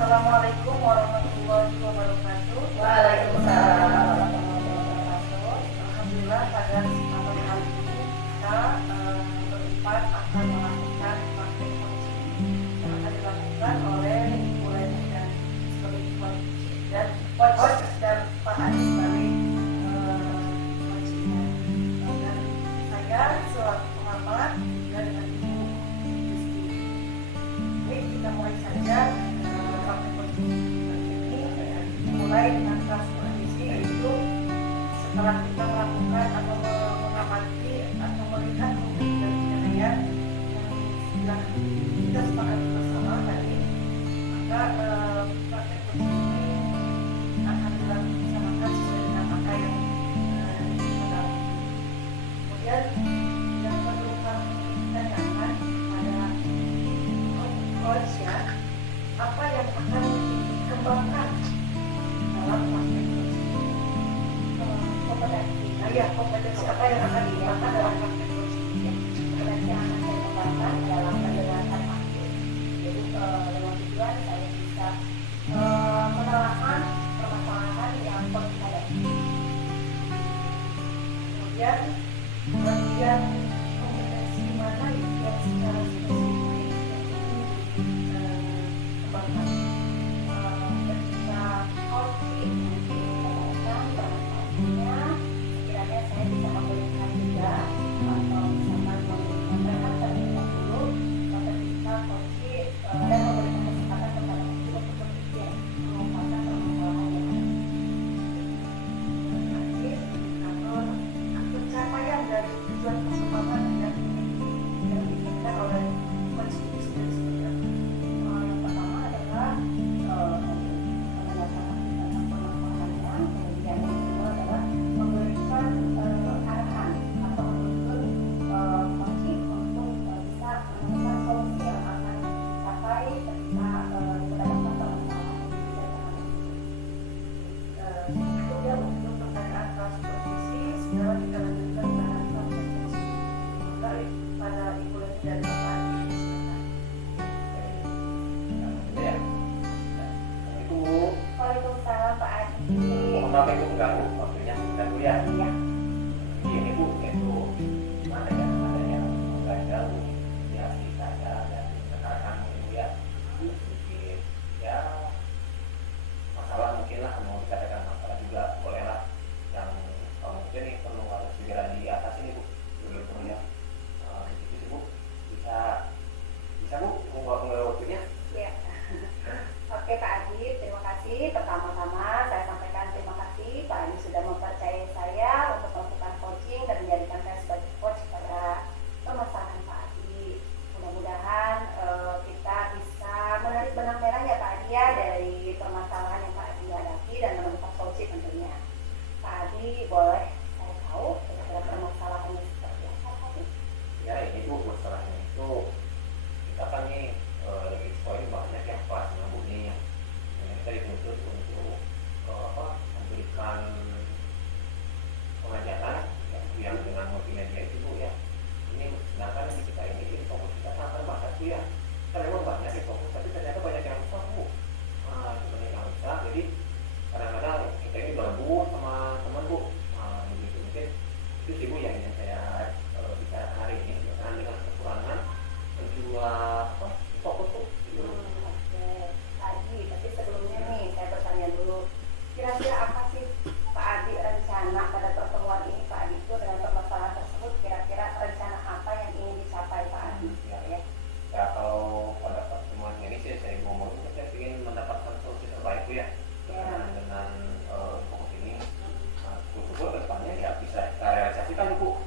Assalamualaikum warahmatullahi wabarakatuh. Waalaikumsalam warahmatullahi wabarakatuh. Alhamdulillah pada kesempatan kali ini kita berempat akan melakukan praktek coaching yang akan dilakukan oleh Ibu Leni dan sebagai coach dan Pak Adi sebagai coachnya. Dan saya selaku pengamat dan dengan Ibu Rizky. Oke, kita mulai saja. Mulai dengan kelas kondisi, yaitu setelah kita melakukan atau mengamati atau melihat publik dan penilaian yang sudah kita sepakati bersama tadi, maka praktek kondisi ini akan dilaksanakan sesuai dengan apa yang kita. Kemudian yang perlu kami tanyakan pada coach ya, apa yang akan dikembangkan dalam praktek kompetensi apa yang akan dikembangkan dalam praktek Kompetensi yang akan saya kembangkan dalam penjelasan aktif, jadi dengan tujuan saya bisa menelaah permasalahan yang perlu dihadapi. kemudian bagian kompetensi mana yang secara spesifik yang dikembangkan Ketika coaching menggunakan bahan-bahannya, sekiranya saya bisa memberikan juga atau misalkan memberikan terlebih dahulu ketika coaching dan memberikan kesempatan kepada kita untuk berpikir mengungkapkan permasalahan yang ada. atau pencapaian dari tujuan perkembangan yang diinginkan oleh coach itu sendiri seperti apa? Yang pertama adalah menjelaskan tentang permasalahannya, kemudian yang kedua adalah memberikan arahan atau menuntun coaching untuk bisa menemukan solusi yang akan dicapai ketika mendapatkan permasalahan yang dibicarakan tersebut. Itu ya untuk pertanyaan kelas supervisi. Sekarang kita lanjutkan dengan praktek coaching. Maka pada Ibu Leni dan Bapak Adi, silakan. Ya. Itu Waalaikumsalam Pak Adi. mohon maaf itu mengganggu waktunya dan Bu ya. Iya. Ini Bu, itu mana ya ada yang mengganjal di hati saya dan rekan-rekan Bu ya. Sedikit ya masalah mungkin lah, mau dikatakan masalah juga boleh lah, yang mungkin nih perlu harus segera diatasi nih Bu dulu ya. Gitu sih Bu, bisa Bu mengelola waktunya. Ya. Oke Pak Adi, terima kasih. Pertama-tama saya sampaikan terima kasih Pak Adi sudah mempercayai saya untuk melakukan coaching dan menjadikan saya sebagai coach pada permasalahan Pak Adi. Mudah-mudahan kita bisa menarik benang merah ya Pak Adi ya dari permasalahan yang Pak Adi hadapi dan menemukan solusi tentunya. Pak Adi, boleh saya tahu kira-kira permasalahannya seperti apa Pak Adi? Ya ini Bu, masalahnya itu kita kan nih lagi poin banyak yang kelas nyambung nih, yang kita dituntut untuk memberikan pengajaran yang dengan multimedia itu Bu ya. Ini sedangkan di kita ini fokus kita sangat terbatas Bu ya. Kita memang banyak yang fokus, tapi ternyata banyak yang rusak Bu. Banyak yang rusak, jadi kadang-kadang kita ini berebut sama teman Bu. Begitu mungkin itu sih Bu yang ingin saya bicara hari ini, karena dengan kekurangan menjual fokus Bu. Oke, Pak Adi, tapi sebelumnya nih saya bertanya dulu, kira-kira apa sih Pak Adi rencana pada pertemuan ini Pak Adi itu dengan permasalahan tersebut, kira-kira rencana apa yang ingin dicapai Pak Adi? Ya kalau pada pertemuan ini sih saya ngomong, saya ingin mendapatkan solusi terbaik Bu ya. Dengan fokus ini, syukur-syukur ke depannya ya bisa kita realisasikan Bu.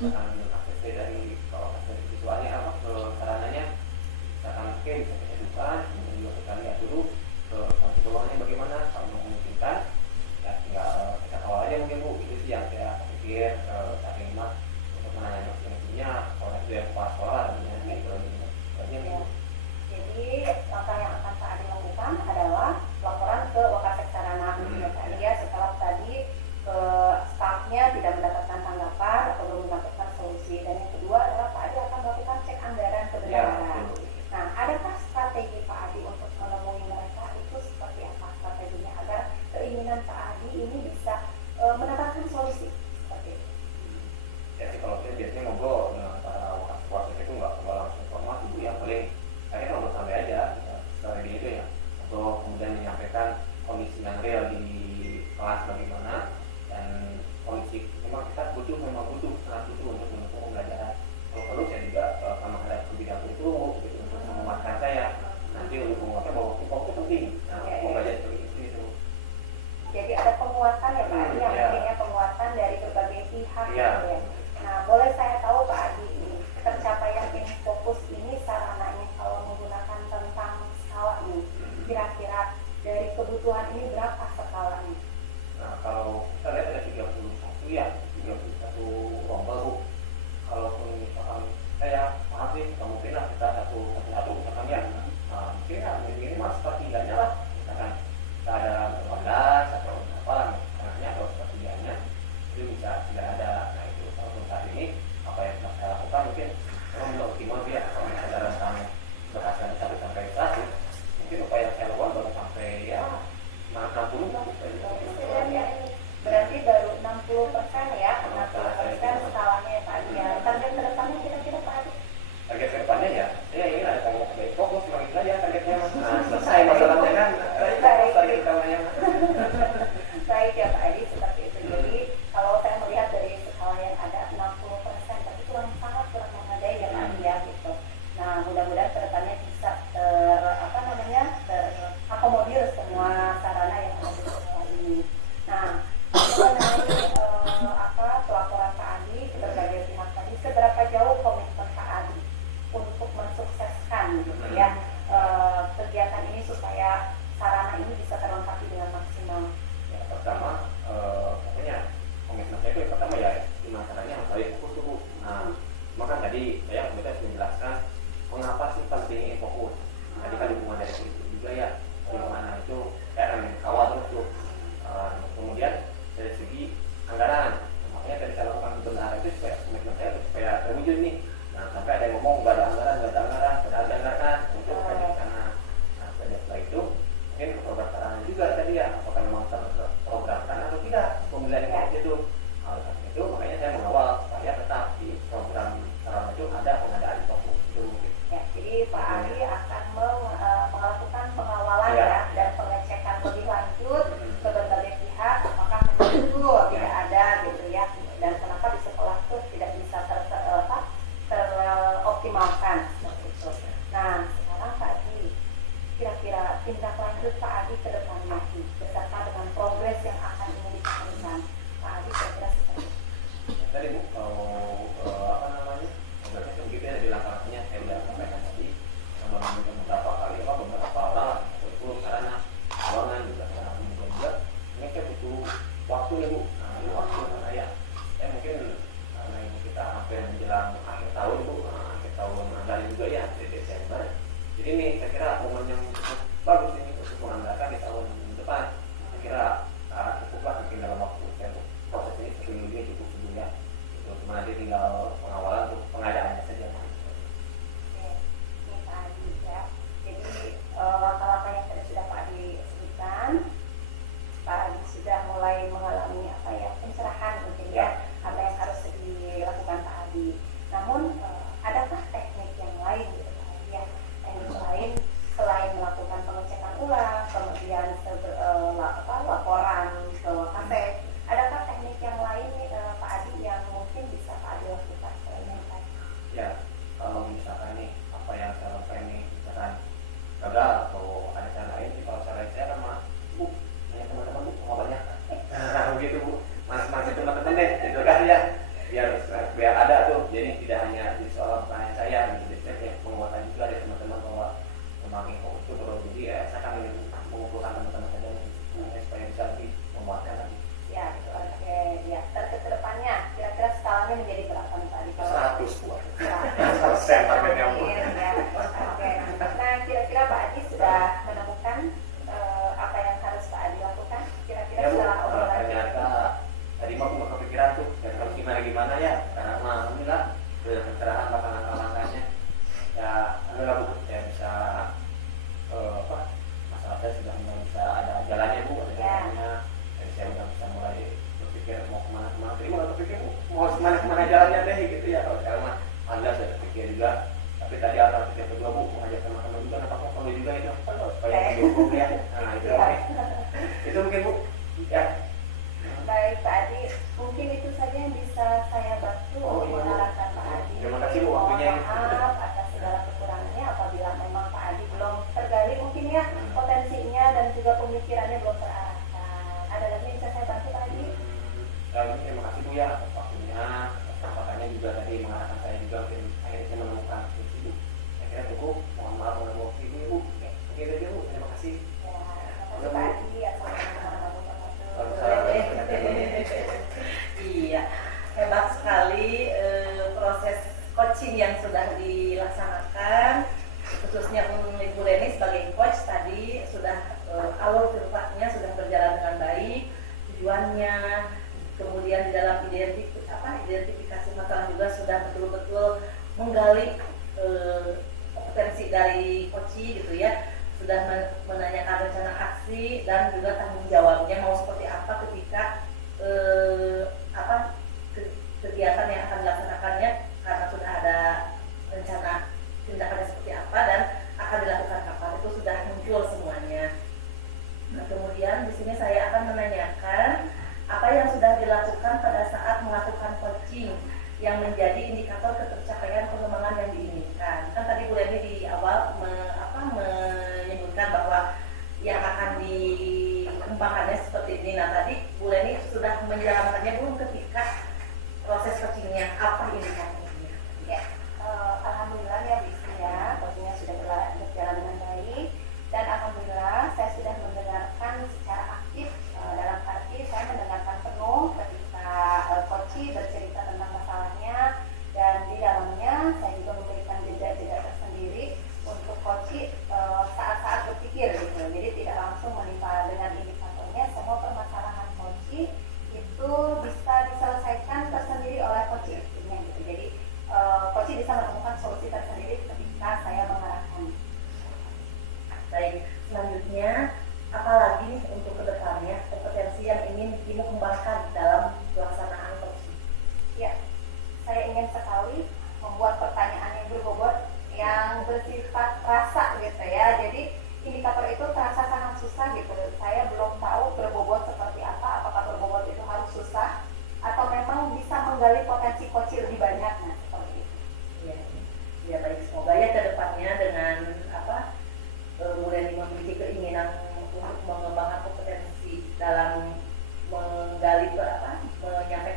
misalkan akses dari kalau akses visualnya apa ke sarananya, misalkan oke bisa kita hidupkan, kemudian juga kita lihat dulu ke kondisi keuangannya bagaimana, kalau memungkinkan ya tinggal kita kawal aja mungkin Bu. Itu sih yang saya pikir saat ini mah untuk menanya maksudnya kalau itu yang kepala sekolah dan gitu aja Bu. Jadi langkah yang akan Pak Adi lakukan adalah laporan ke Wakasek Sarana tadi ya, setelah tadi stafnya tidak mendapatkan tanggapan atau belum mendapatkan solusi. Dan yang kedua adalah Pak Adi akan melakukan cek anggaran kebenaran. Nah, adakah strategi Pak Adi untuk menemui mereka itu seperti apa strateginya agar keinginan Pak Adi ini bisa mendapatkan solusi seperti itu? Ya sih kalau saya biasanya ngobrol dengan para wakas itu nggak langsung formal Bu ya, paling saya ngobrol santai aja strategi itu ya, untuk kemudian menyampaikan kondisi yang real di kelas bagaimana, dan kondisi memang kita memang butuh sangat butuh untuk mendukung pembelajaran. Kalau perlu saya juga akan menghadap ke bidang itu gitu, untuk menguatkan saya nanti untuk menguatkan bahwa itu penting. Nah, mau belajar seperti itu. Jadi ada penguatan ya Pak Adi, yang pentingnya penguatan dari berbagai pihak gitu ya. Nah, boleh saya tahu Pak Adi, ini pencapaian tim fokus ini sarananya kalau menggunakan tentang skala ini, kira-kira dari kebutuhan ini berapa skalanya? Nah, kalau kita lihat ada 31 ya, 31 rombel Bu. Kalaupun misalkan saya paham sih, mungkin lah kita satu misalkan ya, mungkin ya minimal sepertiganya lah, misalkan kita ada 15 atau apa lah, tengahnya atau sepertiganya itu bisa tidak ada. Nah itu kalau saat ini apa yang saya lakukan mungkin memang belum optimal ya. Kalau misalnya rentang berhasil 1 sampai 100, mungkin upaya yang saya lakukan baru sampai ya 60 lah. Berarti baru 60% ya, 60% skalanya ya Pak Adi ya. Target kedepannya kira-kira Pak Adi? Target kedepannya ya, saya ingin ada tanggung jawab fokus, semakin saja targetnya selesai masalahnya kan, target utamanya. Baik ya Pak Adi, seperti itu. Jadi kalau saya melihat dari skala yang ada 60%, tapi sangat kurang memadai ya Pak Adi ya gitu. Nah, mudah-mudahan kedepannya bisa terakomodir semua sarana yang ada di sekolah ini. Nah, mengenai pelaporan Pak Adi ke berbagai pihak tadi, seberapa jauh komitmen Pak Adi untuk mensukseskan gitu ya kegiatan ini supaya sarana ini bisa terlengkapi dengan maksimal? Ya, pertama, pokoknya komitmen saya itu yang pertama ya, gimana caranya harus saling fokus dulu. Nah, maka tadi saya sudah menjelaskan mengapa sih pentingnya fokus. Tadi kan dukungan dari politik juga ya, bagaimana itu saya akan kawal terus tuh. Kemudian dari segi anggaran, makanya tadi saya lakukan benar itu supaya komitmen saya supaya terwujud nih. Nah, sampai ada yang ngomong nggak ada anggaran, padahal ada anggaran untuk ke sana. Nah, setelah itu mungkin program sarana juga tadi ya, apakah memang terprogramkan atau tidak pemilihan yang itu. Oleh itu makanya saya mengawal supaya tetap di program sarana itu ada pengadaan fokus itu mungkin. Ya, jadi Pak Adi akan melakukan pengawalan ya, dan pengecekan lebih lanjut ke berbagai pihak apakah memang betul tidak ada gitu ya, dan kenapa di sekolah itu tidak bisa teroptimalkan seperti itu. Nah, sekarang Pak Adi, kira-kira tindak lanjut Pak Adi ke depannya beserta dengan progres yang akan ingin dicapai Pak Adi kira-kira seperti itu. Tadi Bu, kalau progresnya begitu ya, di langkah-langkahnya saya sudah sampaikan tadi, membangun beberapa orang atau 10 sarana keuangan juga sarana pendidikan juga. Ini saya butuh waktu nih Bu. Nah, ini waktu karena ya saya mungkin karena ini kita hampir menjelang akhir tahun Bu, akhir tahun anggaran juga ya, di Desember. Jadi ini saya kira momen yang cukup bagus ini untuk menganggarkan sekarang mah alhamdulillah sudah pencerahan langkah-langkahnya ya, alhamdulillah Bu ya bisa apa masalah saya sudah mulai bisa ada jalannya Bu, ada jalannya dan saya udah bisa mulai berpikir mau kemana-kemana. Jadi mau berpikir mau kemana-kemana jalannya deh gitu ya. Kalau sekarang mah Anda sudah berpikir juga. Tapi tadi alternatif yang kedua Bu, mengajak teman-teman juga, apakah perlu juga itu supaya mendukung ya. Nah itu itu mungkin Bu ya. Baik Pak Adi, mungkin itu saja yang bisa saya bantu untuk mengarahkan Pak Adi. Terima kasih Bu Mohon waktunya. maaf atas segala kekurangannya apabila memang Pak Adi belum tergali mungkin ya potensinya dan juga pemikirannya belum terarahkan. Ada lagi yang bisa saya bantu Pak Adi? Terima kasih Bu ya atas waktunya, atas kesempatannya juga tadi mengarahkan saya juga mungkin akhirnya saya menemukan solusi Bu. Saya kira cukup, mohon maaf mengganggu waktu ini Bu. Oke saja Bu, terima kasih. Ya, terima kasih Pak Adi. Assalamualaikum warahmatullahi Iya, hebat sekali proses coaching yang sudah dilaksanakan, khususnya Ibu Reni sebagai coach tadi sudah alur cerita sudah berjalan dengan baik, tujuannya, kemudian di dalam identifikasi masalah juga sudah betul-betul menggali kompetensi dari coaching gitu ya, sudah menanyakan rencana aksi dan juga tanggung jawabnya mau seperti apa ketika kegiatan yang akan dilaksanakannya, karena sudah ada rencana tindakannya seperti apa dan akan dilakukan kapan, itu sudah muncul semuanya. Nah, kemudian di sini saya akan menanyakan apa yang sudah dilakukan pada saat melakukan coaching yang menjadi indikator ketercapaian pengembangan yang diinginkan. Kan tadi Bu Leni di awal menyebutkan bahwa yang akan dikembangkannya seperti ini. Nah tadi Bu Leni sudah menjelaskannya belum ketika proses coachingnya, apa indikatornya? Ya, alhamdulillah ya Bu ya, coachingnya sudah berjalan dengan baik dan alhamdulillah saya sudah mendengarkan secara aktif, dalam arti saya mendengarkan penuh ketika coaching bercerita tentang masalahnya dan di dalamnya saya juga memberikan jeda-jeda tersendiri untuk coaching saat-saat berpikir gitu. Jadi tidak langsung menimpa dengan indikatornya, semua permasalahan coaching itu bisa diselesaikan tersendiri oleh coaching gitu. Jadi coaching bisa menemukan solusi tersendiri ketika saya mengarahkan. Baik, selanjutnya apalagi untuk kedepannya kompetensi yang ingin Ibu kembangkan dalam pelaksanaan coaching? Ya, saya ingin sekali membuat pertanyaan yang berbobot, yang bersifat rasa gitu ya. Jadi indikator itu terasa sangat susah gitu. Saya belum tahu berbobot seperti apa, apakah berbobot itu harus susah atau memang bisa menggali potensi coaching lebih banyak, nah seperti itu. Ya baik, semoga ya kedepannya dengan kemudian memiliki keinginan untuk mengembangkan kompetensi dalam menggali menyampaikan